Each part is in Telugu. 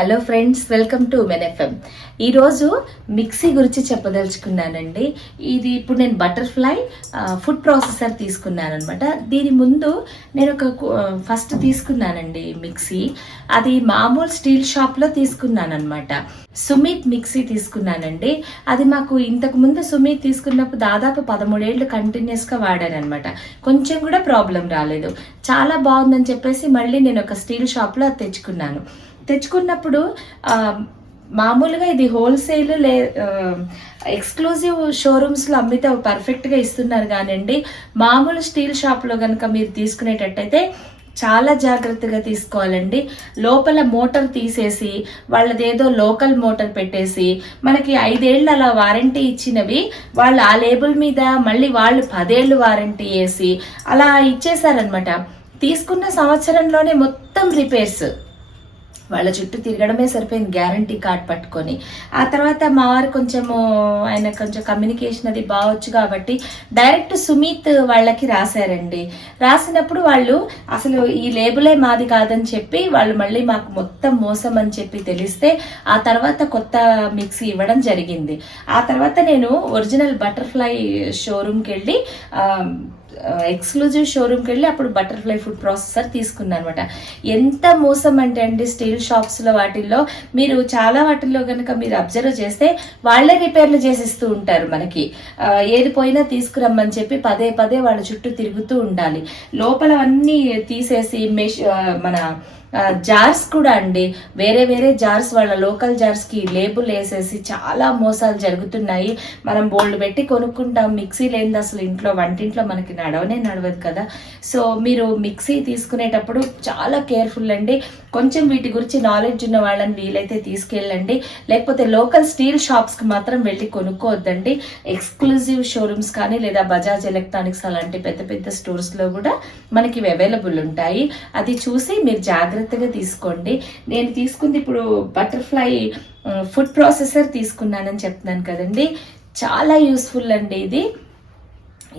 Hello friends, welcome to men FM. ఈరోజు మిక్సీ గురించి చెప్పదలుచుకున్నానండి. ఇది ఇప్పుడు నేను బటర్ఫ్లై ఫుడ్ ప్రాసెసర్ తీసుకున్నాను అనమాట. దీని ముందు నేను ఫస్ట్ తీసుకున్నానండి మిక్సీ. అది మామూలు స్టీల్ షాప్లో తీసుకున్నాను అనమాట. సుమిత్ మిక్సీ తీసుకున్నానండి. అది మాకు ఇంతకు ముందు సుమిత్ తీసుకున్నప్పుడు దాదాపు 13 ఏళ్ళు కంటిన్యూస్గా వాడాను అనమాట. కొంచెం కూడా ప్రాబ్లం రాలేదు. చాలా బాగుందని చెప్పేసి మళ్ళీ నేను ఒక స్టీల్ షాప్లో తెచ్చుకున్నప్పుడు మామూలుగా ఇది హోల్సేల్ ఎక్స్క్లూజివ్ షోరూమ్స్లో అమ్మితే పర్ఫెక్ట్గా ఇస్తున్నారు కానివ్వండి, మామూలు స్టీల్ షాప్లో కనుక మీరు తీసుకునేటట్టయితే చాలా జాగ్రత్తగా తీసుకోవాలండి. లోపల మోటార్ తీసేసి వాళ్ళదేదో లోకల్ మోటార్ పెట్టేసి మనకి 5 ఏళ్ళు అలా వారంటీ ఇచ్చినవి వాళ్ళు ఆ లేబుల్ మీద మళ్ళీ వాళ్ళు 10 ఏళ్ళు వారంటీ వేసి అలా ఇచ్చేసారనమాట. తీసుకున్న సంవత్సరంలోనే మొత్తం రిపేర్స్. వాళ్ళ చుట్టూ తిరగడమే సరిపోయింది గ్యారంటీ కార్డ్ పట్టుకొని. ఆ తర్వాత మా వారు ఆయన కొంచెం కమ్యూనికేషన్ అది బాగొచ్చు కాబట్టి డైరెక్ట్ సుమిత్ వాళ్ళకి రాశారండి. రాసినప్పుడు వాళ్ళు అసలు ఈ లేబులే మాది కాదని చెప్పి వాళ్ళు మళ్ళీ మాకు మొత్తం మోసం అని చెప్పి తెలిస్తే ఆ తర్వాత కొత్త మిక్సీ ఇవ్వడం జరిగింది. ఆ తర్వాత నేను ఒరిజినల్ బటర్ఫ్లై షోరూమ్కి వెళ్ళి ఎక్స్క్లూజివ్ షోరూమ్కి వెళ్ళి అప్పుడు బటర్ఫ్లై ఫుడ్ ప్రాసెసర్ తీసుకున్నాను అనమాట. ఎంత మోసం అంటే అండి, స్టీల్ షాప్స్లో వాటిల్లో మీరు చాలా వాటిల్లో కనుక మీరు అబ్జర్వ్ చేస్తే వాళ్ళే రిపేర్లు చేసిస్తూ ఉంటారు. మనకి ఏది పోయినా తీసుకురమ్మని చెప్పి పదే పదే వాళ్ళ చుట్టూ తిరుగుతూ ఉండాలి. లోపల అన్నీ తీసేసి మన జార్స్ కూడా అండి, వేరే వేరే జార్స్ వాళ్ళ లోకల్ జార్స్కి లేబుల్ వేసేసి చాలా మోసాలు జరుగుతున్నాయి. మనం బోల్డ్ పెట్టి కొనుక్కుంటాం, మిక్సీ లేనిది అసలు ఇంట్లో వంటింట్లో మనకి నడవదు కదా. సో మీరు మిక్సీ తీసుకునేటప్పుడు చాలా కేర్ఫుల్ అండి. కొంచెం వీటి గురించి నాలెడ్జ్ ఉన్న వాళ్ళని వీలైతే తీసుకెళ్ళండి. లేకపోతే లోకల్ స్టీల్ షాప్స్కి మాత్రం వెళ్ళి కొనుక్కోవద్దండి. ఎక్స్క్లూజివ్ షోరూమ్స్ కానీ లేదా బజాజ్ ఎలక్ట్రానిక్స్ అలాంటి పెద్ద పెద్ద స్టోర్స్లో కూడా మనకి అవైలబుల్ ఉంటాయి. అది చూసి మీరు జాగ్రత్తగా తీసుకోండి. నేను తీసుకుంది ఇప్పుడు బటర్ఫ్లై ఫుడ్ ప్రాసెసర్ తీసుకున్నానని చెప్తున్నాను కదండి. చాలా యూస్ఫుల్ అండి ఇది.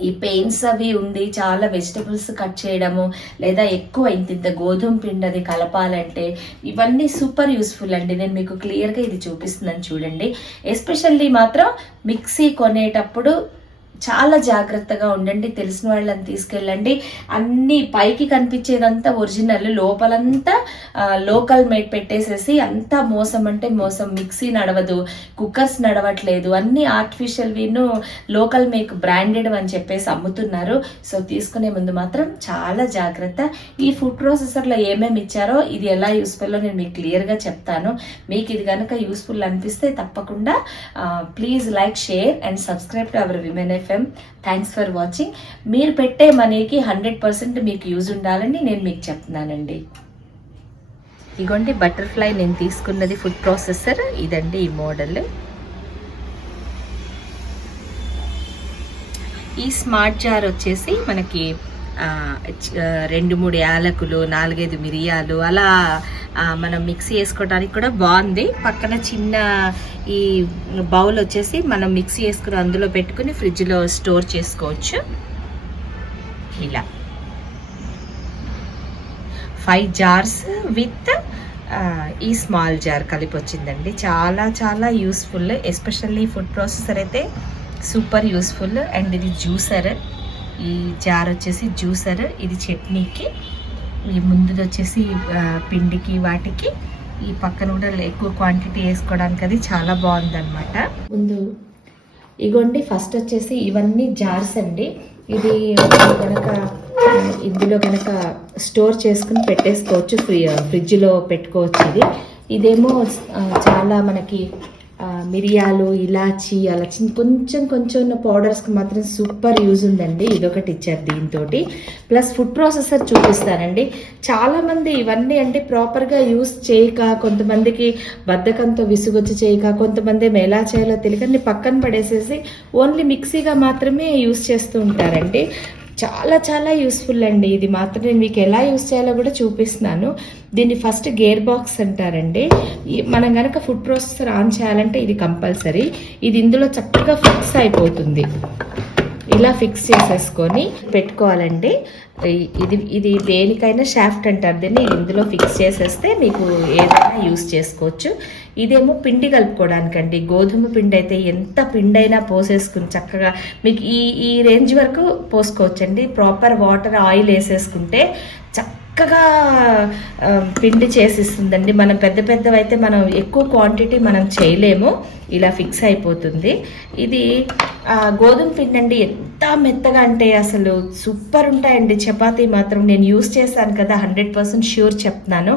ఈ పెయిన్స్ అవి ఉంది, చాలా వెజిటబుల్స్ కట్ చేయడము లేదా ఎక్కువ ఇంత గోధుమ పిండి అది కలపాలంటే ఇవన్నీ సూపర్ యూస్ఫుల్ అండి. నేను మీకు క్లియర్గా ఇది చూపిస్తున్నాను చూడండి. ఎస్పెషల్లీ మాత్రం మిక్సీ కొనేటప్పుడు చాలా జాగ్రత్తగా ఉండండి. తెలిసిన వాళ్ళని తీసుకెళ్ళండి. అన్ని పైకి కనిపించేదంతా ఒరిజినల్, లోపలంతా లోకల్ మేడ్ పెట్టేసేసి అంతా మోసం అంటే మోసం. మిక్సీ నడవదు, కుక్కర్స్ నడవట్లేదు, అన్ని ఆర్టిఫిషియల్ వీను లోకల్ మేక్ బ్రాండెడ్ అని చెప్పేసి అమ్ముతున్నారు. సో తీసుకునే ముందు మాత్రం చాలా జాగ్రత్త. ఈ ఫుడ్ ప్రాసెసర్లో ఏమేమి ఇచ్చారో ఇది ఎలా యూస్ఫుల్లో నేను మీకు క్లియర్గా చెప్తాను. మీకు ఇది కనుక యూస్ఫుల్ అనిపిస్తే తప్పకుండా please like, share and subscribe to our women FM. Thanks for watching. మీరు పెట్టే మనీకి 100% మీకు యూజ్ ఉండాలని నేను మీకు చెప్తున్నానండి. ఇగోండి బటర్ఫ్లై నేను తీసుకున్నది ఫుడ్ ప్రాసెసర్ ఇదండి. ఈ మోడల్, ఈ స్మార్ట్ జార్ వచ్చేసి మనకి 2-3 యాలకులు, 4-5 మిరియాలు అలా మనం మిక్సీ వేసుకోవడానికి కూడా బాగుంది. పక్కన చిన్న ఈ బౌల్ వచ్చేసి మనం మిక్సీ వేసుకుని అందులో పెట్టుకుని ఫ్రిడ్జ్లో స్టోర్ చేసుకోవచ్చు. ఇలా 5 జార్స్ విత్ ఈ స్మాల్ జార్ కలిపి వచ్చిందండి. చాలా చాలా యూస్ఫుల్. ఎస్పెషల్లీ ఫుడ్ ప్రాసెసర్ అయితే సూపర్ యూస్ఫుల్. అండ్ ఇది జ్యూసర్, ఈ జార్ వచ్చేసి జ్యూసర్, ఇది చట్నీకి, ఈ ముందుది వచ్చేసి పిండికి వాటికి, ఈ పక్కన కూడా ఎక్కువ క్వాంటిటీ వేసుకోవడానికి అది చాలా బాగుందన్నమాట. ముందు ఇగోండి ఫస్ట్ వచ్చేసి ఇవన్నీ జార్స్ అండి. ఇది కనుక ఇందులో కనుక స్టోర్ చేసుకుని పెట్టేసుకోవచ్చు, ఫ్రిడ్జ్లో పెట్టుకోవచ్చు. ఇదేమో చాలా మనకి మిరియాలు, ఇలాచి అలా కొంచెం ఉన్న పౌడర్స్కి మాత్రం సూపర్ యూజ్ ఉందండి. ఇదొకటి ఇచ్చారు దీంతో. ప్లస్ ఫుడ్ ప్రాసెసర్ చూపిస్తానండి. చాలామంది ఇవన్నీ అంటే ప్రాపర్గా యూజ్ చేయక, కొంతమందికి బద్ధకంతో విసుగొచ్చి చేయక, కొంతమంది ఎలా చేయాలో తెలియక పక్కన పడేసేసి ఓన్లీ మిక్సీగా మాత్రమే యూజ్ చేస్తూ ఉంటారండి. చాలా చాలా యూస్ఫుల్ అండి. ఇది మాత్రం నేను మీకు ఎలా యూస్ చేయాలో కూడా చూపిస్తున్నాను. దీన్ని ఫస్ట్ గేర్ బాక్స్ అంటారండి. మనం కనుక ఫుడ్ ప్రాసెసర్ ఆన్ చేయాలంటే ఇది కంపల్సరీ. ఇది ఇందులో చక్కగా ఫిక్స్ అయిపోతుంది. ఇలా ఫిక్స్ చేసేసుకొని పెట్టుకోవాలండి. ఇది దేనికైనా షాఫ్ట్ అంటారు దీన్ని. ఇందులో ఫిక్స్ చేసేస్తే మీకు ఏదైనా యూస్ చేసుకోవచ్చు. ఇదేమో పిండి కలుపుకోవడానికండి. గోధుమ పిండి అయితే ఎంత పిండి అయినా పోసేసుకుని చక్కగా మీకు ఈ రేంజ్ వరకు పోసుకోవచ్చండి. ప్రాపర్ వాటర్ ఆయిల్ వేసేసుకుంటే చక్కగా పిండి చేసిస్తుందండి. మనం పెద్దవైతే మనం ఎక్కువ క్వాంటిటీ మనం చేయలేము, ఇలా ఫిక్స్ అయిపోతుంది. ఇది గోధుమ పిండి అండి, ఎంత మెత్తగా అంటే అసలు సూపర్ ఉంటాయండి చపాతీ మాత్రం. నేను యూస్ చేశాను కదా, 100% ష్యూర్ చెప్తున్నాను.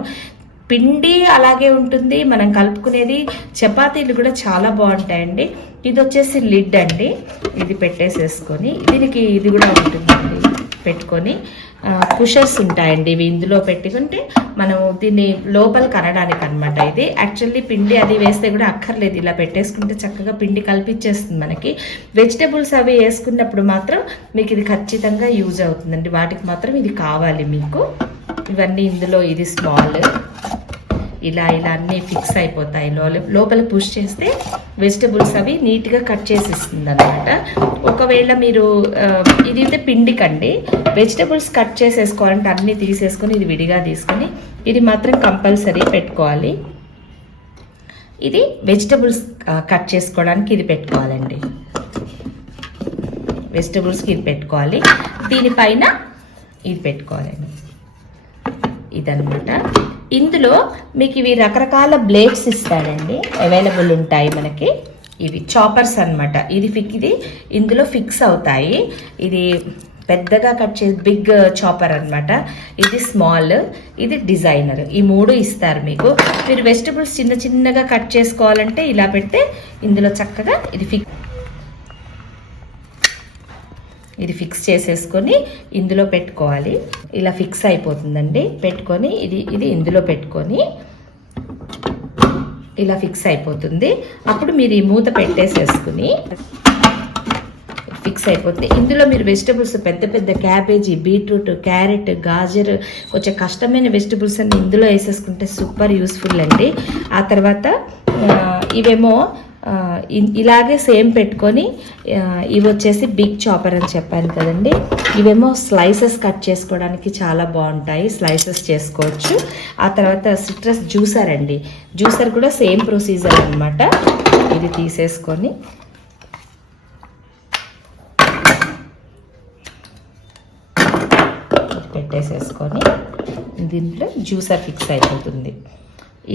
పిండి అలాగే ఉంటుంది, మనం కలుపుకునేది. చపాతీలు కూడా చాలా బాగుంటాయండి. ఇది వచ్చేసి లిడ్ అండి, ఇది పెట్టేసేసుకొని దీనికి ఇది కూడా ఉంటుందండి పెట్టుకొని. పుషర్స్ ఉంటాయండి ఇవి, ఇందులో పెట్టుకుంటే మనం దీన్ని లోపల కనడానికి అనమాట. ఇది యాక్చువల్లీ పిండి అది వేస్తే కూడా అక్కర్లేదు, ఇలా పెట్టేసుకుంటే చక్కగా పిండి కలిపిచ్చేస్తుంది మనకి. వెజిటబుల్స్ అవి వేసుకున్నప్పుడు మాత్రం మీకు ఇది ఖచ్చితంగా యూజ్ అవుతుందండి. వాటికి మాత్రం ఇది కావాలి మీకు. ఇవన్నీ ఇందులో, ఇది స్మాల్, ఇలా అన్నీ ఫిక్స్ అయిపోతాయి. లోపల పుష్ చేస్తే వెజిటబుల్స్ అవి నీట్గా కట్ చేసి ఇస్తుంది అనమాట. ఒకవేళ మీరు ఇది అయితే పిండికండి, వెజిటబుల్స్ కట్ చేసేసుకోవాలంటే అన్నీ తీసేసుకొని ఇది విడిగా తీసుకొని ఇది మాత్రం కంపల్సరీ పెట్టుకోవాలి. ఇది వెజిటబుల్స్ కట్ చేసుకోవడానికి ఇది పెట్టుకోవాలండి. వెజిటబుల్స్కి ఇది పెట్టుకోవాలి, దీనిపైన ఇది పెట్టుకోవాలండి. ఇదన్నమాట. ఇందులో మీకు ఇవి రకరకాల బ్లేడ్స్ ఇస్తారండి, అవైలబుల్ ఉంటాయి మనకి. ఇవి చాపర్స్ అనమాట. ఇది ఇందులో ఫిక్స్ అవుతాయి. ఇది పెద్దగా కట్ చేసి బిగ్ చాపర్ అనమాట. ఇది స్మాల్, ఇది డిజైనర్. ఈ 3 ఇస్తారు మీకు. మీరు వెజిటబుల్స్ చిన్నగా కట్ చేసుకోవాలంటే ఇలా పెడితే ఇందులో చక్కగా ఇది ఫిక్స్ చేసేసుకొని ఇందులో పెట్టుకోవాలి. ఇలా ఫిక్స్ అయిపోతుందండి. పెట్టుకొని ఇది ఇందులో పెట్టుకొని ఇలా ఫిక్స్ అయిపోతుంది. అప్పుడు మీరు ఈ మూత పెట్టేసేసుకుని ఫిక్స్ అయిపోతుంది. ఇందులో మీరు వెజిటబుల్స్ పెద్ద క్యాబేజీ, బీట్రూట్, క్యారెట్, గాజర్, కొంచెం కష్టమైన వెజిటబుల్స్ అన్ని ఇందులో వేసేసుకుంటే సూపర్ యూస్ఫుల్ అండి. ఆ తర్వాత ఇవేమో ఇలాగే సేమ్ పెట్టుకొని, ఇవి వచ్చేసి బిగ్ చాపర్ అని చెప్పాను కదండి. ఇవేమో స్లైసెస్ కట్ చేసుకోవడానికి చాలా బాగుంటాయి, స్లైసెస్ చేసుకోవచ్చు. ఆ తర్వాత సిట్రస్ జ్యూసర్ అండి. జ్యూసర్ కూడా సేమ్ ప్రొసీజర్ అనమాట. ఇది తీసేసుకొని పెట్టేసేసుకొని దీంట్లో జ్యూసర్ ఫిక్స్ అయిపోతుంది.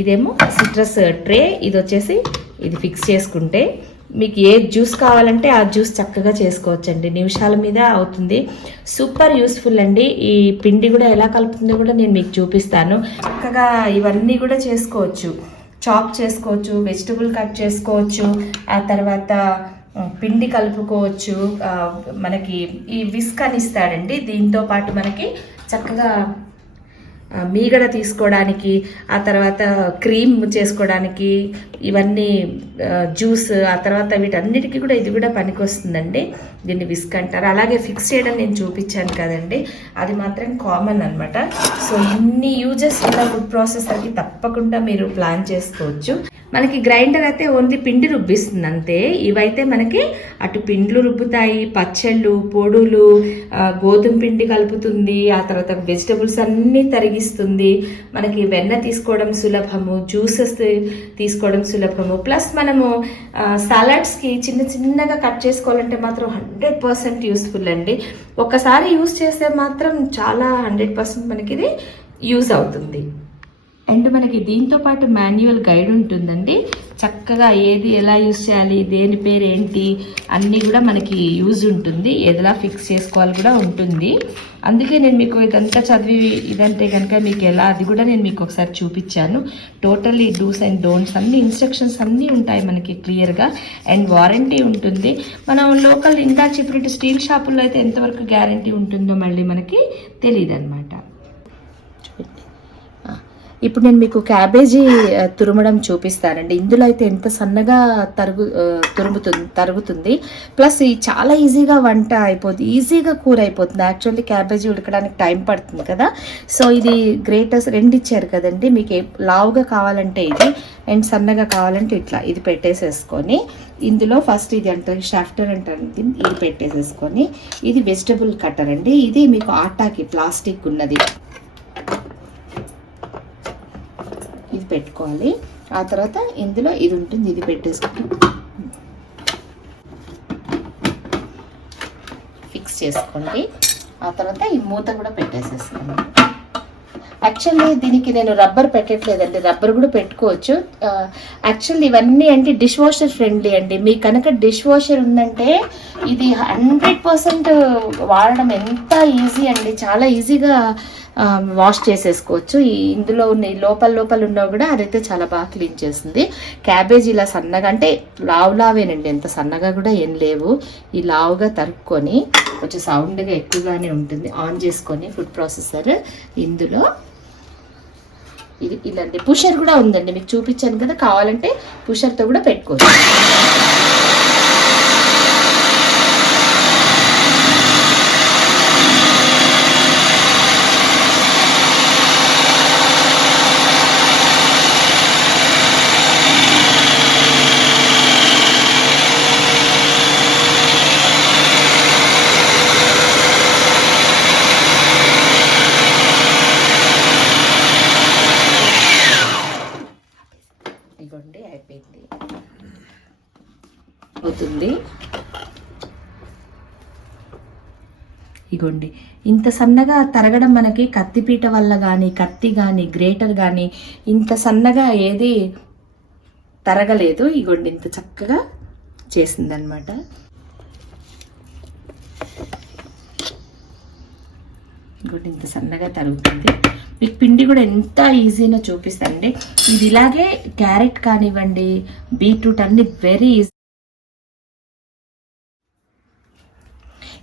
ఇదేమో సిట్రస్ ట్రే. ఇది వచ్చేసి ఇది ఫిక్స్ చేసుకుంటే మీకు ఏ జ్యూస్ కావాలంటే ఆ జ్యూస్ చక్కగా చేసుకోవచ్చండి. నిమిషాల మీద అవుతుంది. సూపర్ యూస్ఫుల్ అండి. ఈ పిండి కూడా ఎలా కలుపుతుందో కూడా నేను మీకు చూపిస్తాను. చక్కగా ఇవన్నీ కూడా చేసుకోవచ్చు. చాప్ చేసుకోవచ్చు, వెజిటబుల్ కట్ చేసుకోవచ్చు, ఆ తర్వాత పిండి కలుపుకోవచ్చు. మనకి ఈ విస్క్ అని ఇస్తాడండి. దీంతో పాటు మనకి చక్కగా మీగడ తీసుకోవడానికి, ఆ తర్వాత క్రీమ్ చేసుకోవడానికి, ఇవన్నీ జ్యూస్, ఆ తర్వాత వీటన్నిటికీ కూడా ఇది కూడా పనికొస్తుందండి. దీన్ని విస్క్ అంటారు. అలాగే ఫిక్స్ చేయడం నేను చూపించాను కదండి, అది మాత్రం కామన్ అనమాట. సో ఇన్ని యూజెస్ ఉన్న ఫుడ్ ప్రాసెసర్కి తప్పకుండా మీరు ప్లాన్ చేసుకోవచ్చు. మనకి గ్రైండర్ అయితే ఓన్లీ పిండి రుబ్బిస్తుంది అంతే. ఇవైతే మనకి అటు పిండ్లు రుబ్బుతాయి, పచ్చళ్ళు, పొడులు, గోధుమ పిండి కలుపుతుంది, ఆ తర్వాత వెజిటబుల్స్ అన్నీ తరిగిస్తుంది. మనకి వెన్న తీసుకోవడం సులభము, జ్యూసెస్ తీసుకోవడం సులభము. ప్లస్ మనము సలాడ్స్కి చిన్నగా కట్ చేసుకోవాలంటే మాత్రం 100% యూస్ఫుల్ అండి. ఒక్కసారి యూస్ చేస్తే మాత్రం చాలా 100% మనకి ఇది యూజ్ అవుతుంది. అండ్ మనకి దీంతో పాటు మాన్యువల్ గైడ్ ఉంటుందండి. చక్కగా ఏది ఎలా యూజ్ చేయాలి, దేని పేరు ఏంటి అన్నీ కూడా మనకి యూజ్ ఉంటుంది. ఏదిలా ఫిక్స్ చేసుకోవాలి కూడా ఉంటుంది. అందుకే నేను మీకు ఇదంతా చదివి ఇదంటే కనుక మీకు ఎలా, అది కూడా నేను మీకు ఒకసారి చూపించాను. టోటల్లీ డూస్ అండ్ డోంట్స్ అన్ని ఇన్స్ట్రక్షన్స్ అన్నీ ఉంటాయి మనకి క్లియర్గా. అండ్ వారంటీ ఉంటుంది. మనం లోకల్ ఇందా చెప్పినట్టు స్టీల్ షాపుల్లో అయితే ఎంతవరకు గ్యారంటీ ఉంటుందో మళ్ళీ మనకి తెలియదు అనమాట. ఇప్పుడు నేను మీకు క్యాబేజీ తురమడం చూపిస్తానండి. ఇందులో అయితే ఎంత సన్నగా తరుగుతుంది. ప్లస్ ఇది చాలా ఈజీగా వంట అయిపోతుంది, ఈజీగా కూర అయిపోతుంది. యాక్చువల్లీ క్యాబేజీ ఉడకడానికి టైం పడుతుంది కదా. సో ఇది గ్రేటర్స్ 2 ఇచ్చారు కదండి. మీకు లావుగా కావాలంటే ఇది, అండ్ సన్నగా కావాలంటే ఇట్లా ఇది పెట్టేసేసుకొని, ఇందులో ఫస్ట్ ఇది అంటే షాఫ్టర్ అంటారు, ఇది పెట్టేసేసుకొని, ఇది వెజిటబుల్ కట్టర్ అండి. ఇది మీకు ఆటాకి ప్లాస్టిక్ ఉన్నది, ఇది పెట్టుకోవాలి. ఆ తర్వాత ఇందులో ఇది ఉంటుంది, ఇది పెట్టేసుకొని ఫిక్స్ చేసుకోండి. ఆ తర్వాత ఈ మూత కూడా పెట్టేసేసుకోండి. యాక్చువల్లీ దీనికి నేను రబ్బర్ పెట్టట్లేదండి, రబ్బర్ కూడా పెట్టుకోవచ్చు. యాక్చువల్లీ ఇవన్నీ అంటే డిష్ వాషర్ ఫ్రెండ్లీ అండి. మీకు కనుక డిష్ వాషర్ ఉందంటే ఇది 100% వాడడం ఎంత ఈజీ అండి, చాలా ఈజీగా వాష్ చేసేసుకోవచ్చు. ఇందులో ఉన్న లోపల ఉన్నా కూడా అదైతే చాలా బాగా క్లీన్ చేస్తుంది. క్యాబేజీ ఇలా సన్నగా అంటే లావేనండి, ఎంత సన్నగా కూడా ఏం లేవు. ఈ లావుగా తరుక్కొని కొంచెం సౌండ్గా ఎక్కువగానే ఉంటుంది. ఆన్ చేసుకొని ఫుడ్ ప్రాసెసర్ ఇందులో ఇది ఇలాంటి పుషర్ కూడా ఉందండి, మీకు చూపించాను కదా. కావాలంటే పుషర్తో కూడా పెట్టుకోవచ్చు. అయిపోయింది అవుతుంది. ఇగోండి ఇంత సన్నగా తరగడం మనకి కత్తిపీట వల్ల కానీ, కత్తి కానీ, గ్రేటర్ కానీ ఇంత సన్నగా ఏది తరగలేదు. ఇగోండి ఇంత చక్కగా చేసిందనమాట. ఇంకోటి ఇంత సన్నగా తరుగుతుంది. మీకు పిండి కూడా ఎంత ఈజీగా చూపిస్తానండి. ఇది ఇలాగే క్యారెట్ కానివ్వండి, బీట్రూట్ అన్ని వెరీ ఈజీ.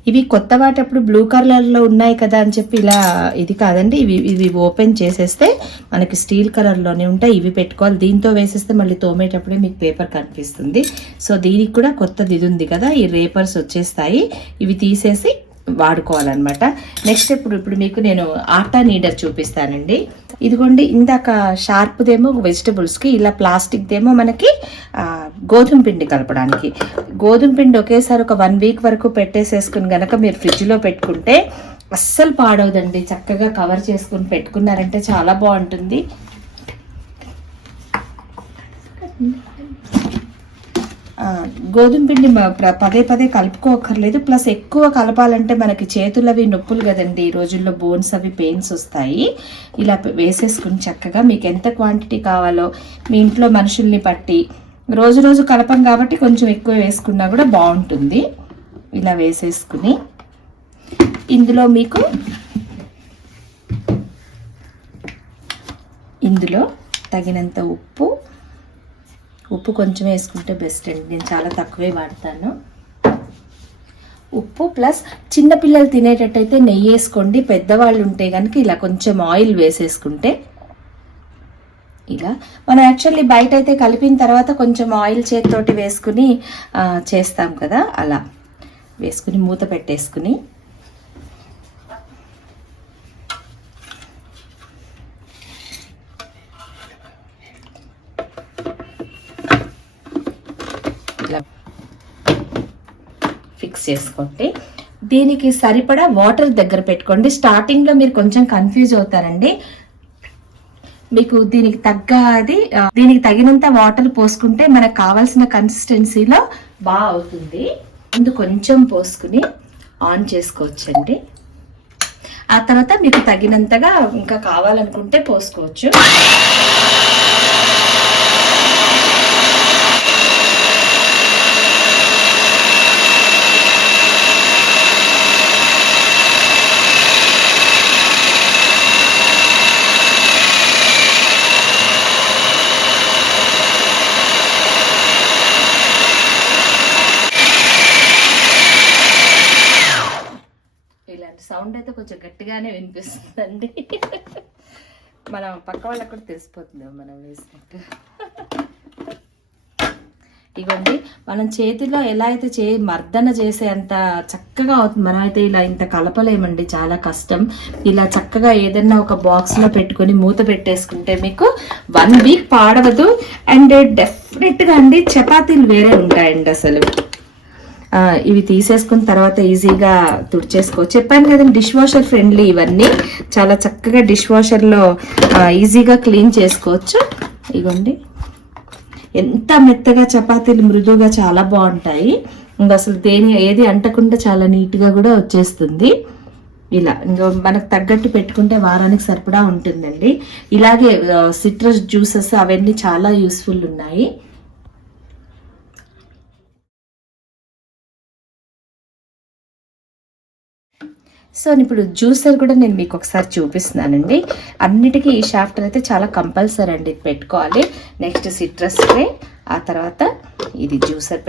ఇవి కొత్త వాటప్పుడు బ్లూ కలర్లో ఉన్నాయి కదా అని చెప్పి ఇలా ఇది కాదండి. ఇవి ఓపెన్ చేసేస్తే మనకి స్టీల్ కలర్లోనే ఉంటాయి. ఇవి పెట్టుకోవాలి. దీంతో వేసేస్తే మళ్ళీ తోమేటప్పుడే మీకు పేపర్ కనిపిస్తుంది. సో దీనికి కూడా కొత్తది ఇది ఉంది కదా, ఈ రేపర్స్ వచ్చేస్తాయి. ఇవి తీసేసి వాడుకోవాలన్నమాట. నెక్స్ట్ ఇప్పుడు మీకు నేను ఆటా నీడర్ చూపిస్తానండి. ఇదిగోండి ఇందాక షార్ప్దేమో వెజిటబుల్స్కి, ఇలా ప్లాస్టిక్దేమో మనకి గోధుమ పిండి కలపడానికి. గోధుమ పిండి ఒకేసారి ఒక 1 వీక్ వరకు పెట్టేసేసుకుని గనక మీరు ఫ్రిడ్జ్లో పెట్టుకుంటే అస్సలు పాడవదండి. చక్కగా కవర్ చేసుకుని పెట్టుకున్నారంటే చాలా బాగుంటుంది. గోధుమ పిండి పదే కలుపుకోకర్లేదు. ప్లస్ ఎక్కువ కలపాలంటే మనకి చేతులవి నొప్పులు కదండి, ఈ రోజుల్లో బోన్స్ అవి పెయిన్స్ వస్తాయి. ఇలా వేసేసుకుని చక్కగా మీకు ఎంత క్వాంటిటీ కావాలో మీ ఇంట్లో మనుషుల్ని బట్టి, రోజు కలపం కాబట్టి కొంచెం ఎక్కువ వేసుకున్నా కూడా బాగుంటుంది. ఇలా వేసేసుకుని ఇందులో మీకు తగినంత ఉప్పు కొంచెం వేసుకుంటే బెస్ట్ అండి. నేను చాలా తక్కువే వాడతాను. ఉప్పు ప్లస్ చిన్నపిల్లలు తినేటట్టయితే నెయ్యి వేసుకోండి. పెద్దవాళ్ళు ఉంటే కనుక ఇలా కొంచెం ఆయిల్ వేసేసుకుంటే, ఇలా మనం యాక్చువల్లీ బయట అయితే కలిపిన తర్వాత కొంచెం ఆయిల్ చేతితోటి వేసుకుని చేస్తాం కదా, అలా వేసుకుని మూత పెట్టేసుకుని ఇలా ఫిక్స్ చేసుకోండి. దీనికి సరిపడా వాటర్ దగ్గర పెట్టుకోండి. స్టార్టింగ్లో మీరు కొంచెం కన్ఫ్యూజ్ అవుతారండి. మీకు దీనికి తగినంత వాటర్ పోసుకుంటే మనకు కావాల్సిన కన్సిస్టెన్సీలో బాగా అవుతుంది. ముందు కొంచెం పోసుకుని ఆన్ చేసుకోవచ్చండి. ఆ తర్వాత మీకు తగినంతగా ఇంకా కావాలనుకుంటే పోసుకోవచ్చు. సౌండ్ అయితే కొంచెం గట్టిగానే వినిపిస్తుందండి. మనం పక్క వాళ్ళకి కూడా తెలిసిపోతుంది మనం వేసినట్టు. ఇగోండి మనం చేతిలో ఎలా అయితే మర్దన చేసే అంత చక్కగా అవుతుంది. మనం అయితే ఇలా ఇంత కలపలేమండి, చాలా కష్టం. ఇలా చక్కగా ఏదైనా ఒక బాక్స్లో పెట్టుకొని మూత పెట్టేసుకుంటే మీకు 1 వీక్ పాడవదు. అండ్ డెఫినెట్గా అండి చపాతీలు వేరే ఉంటాయండి అసలు. ఇవి తీసేసుకున్న తర్వాత ఈజీగా తుడిచేసుకోవచ్చు. చెప్పాను కదండి డిష్ వాషర్ ఫ్రెండ్లీ, ఇవన్నీ చాలా చక్కగా డిష్ వాషర్లో ఈజీగా క్లీన్ చేసుకోవచ్చు. ఇగోండి ఎంత మెత్తగా చపాతీలు మృదువుగా చాలా బాగుంటాయి. ఇంకా అసలు ఏది అంటకుండా చాలా నీట్గా కూడా వచ్చేస్తుంది. ఇలా ఇంకా మనకు తగ్గట్టు పెట్టుకుంటే వారానికి సరిపడా ఉంటుందండి. ఇలాగే సిట్రస్ జ్యూసెస్ అవన్నీ చాలా యూస్ఫుల్ ఉన్నాయి. సో ఇప్పుడు జ్యూసర్ కూడా నేను మీకు ఒకసారి చూపిస్తున్నానండి. అన్నిటికీ ఈ షాఫ్టర్ అయితే చాలా కంపల్సరీ అండి పెట్టుకోవాలి. నెక్స్ట్ సిట్రస్ స్ప్రే, ఆ తర్వాత ఇది జ్యూసర్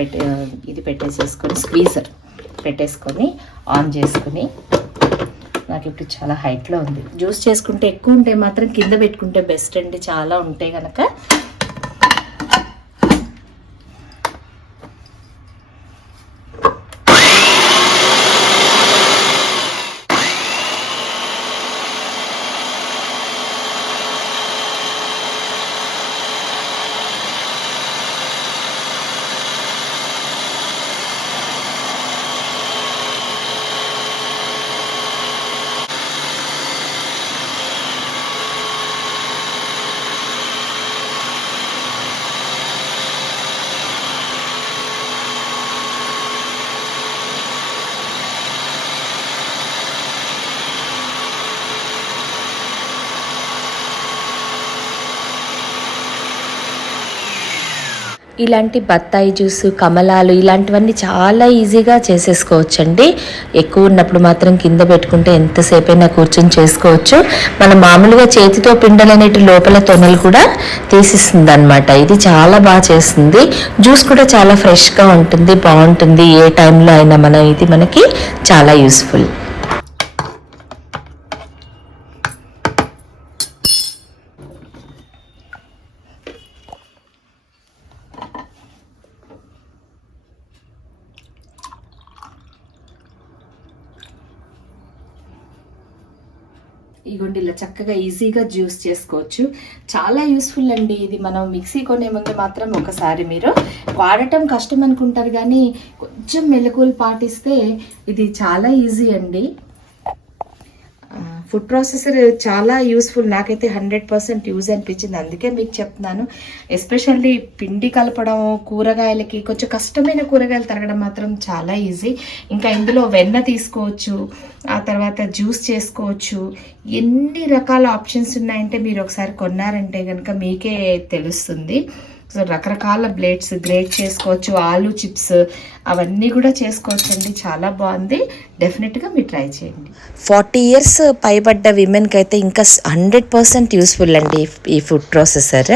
ఇది పెట్టేసేసుకొని స్క్వీజర్ పెట్టేసుకొని ఆన్ చేసుకొని, నాకు ఇప్పుడు చాలా హైట్లో ఉంది. జ్యూస్ చేసుకుంటే ఎక్కువ ఉంటే మాత్రం కింద పెట్టుకుంటే బెస్ట్ అండి, చాలా ఉంటే కనుక. ఇలాంటి బత్తాయి జ్యూసు, కమలాలు ఇలాంటివన్నీ చాలా ఈజీగా చేసేసుకోవచ్చండి. ఎక్కువ ఉన్నప్పుడు మాత్రం కింద పెట్టుకుంటే ఎంతసేపు అయినా కూర్చొని చేసుకోవచ్చు. మనం మామూలుగా చేతితో పిండలనేటి లోపల తొనలు కూడా తీసిస్తుంది అనమాట. ఇది చాలా బాగా చేస్తుంది. జ్యూస్ కూడా చాలా ఫ్రెష్గా ఉంటుంది, బాగుంటుంది. ఏ టైంలో అయినా ఇది మనకి చాలా యూస్ఫుల్. ఇగోండి ఇలా చక్కగా ఈజీగా జ్యూస్ చేసుకోవచ్చు. చాలా యూస్ఫుల్ అండి ఇది. మనం మిక్సీ కొనే ముందు మాత్రం ఒకసారి మీరు వాడటం కష్టం అనుకుంటారు, కానీ కొంచెం మెలకువలు పాటిస్తే ఇది చాలా ఈజీ అండి. ఫుడ్ ప్రాసెసర్ చాలా యూస్ఫుల్. నాకైతే 100% యూజ్ అనిపించింది, అందుకే మీకు చెప్తున్నాను. ఎస్పెషల్లీ పిండి కలపడం, కూరగాయలకి కొంచెం కష్టమైన కూరగాయలు తరగడం మాత్రం చాలా ఈజీ. ఇంకా ఇందులో వెన్న తీసుకోవచ్చు, ఆ తర్వాత జ్యూస్ చేసుకోవచ్చు. ఎన్ని రకాల ఆప్షన్స్ ఉన్నాయంటే మీరు ఒకసారి కొన్నారంటే కనుక మీకే తెలుస్తుంది. సో రకరకాల బ్లేడ్స్ గ్రేట్ చేసుకోవచ్చు, ఆలూ చిప్స్ అవన్నీ కూడా చేసుకోవచ్చు అండి. చాలా బాగుంది, డెఫినెట్గా మీరు ట్రై చేయండి. 40 years పైబడ్డ విమెన్కి అయితే ఇంకా 100% యూస్ఫుల్ అండి ఈ ఫుడ్ ప్రాసెసర్.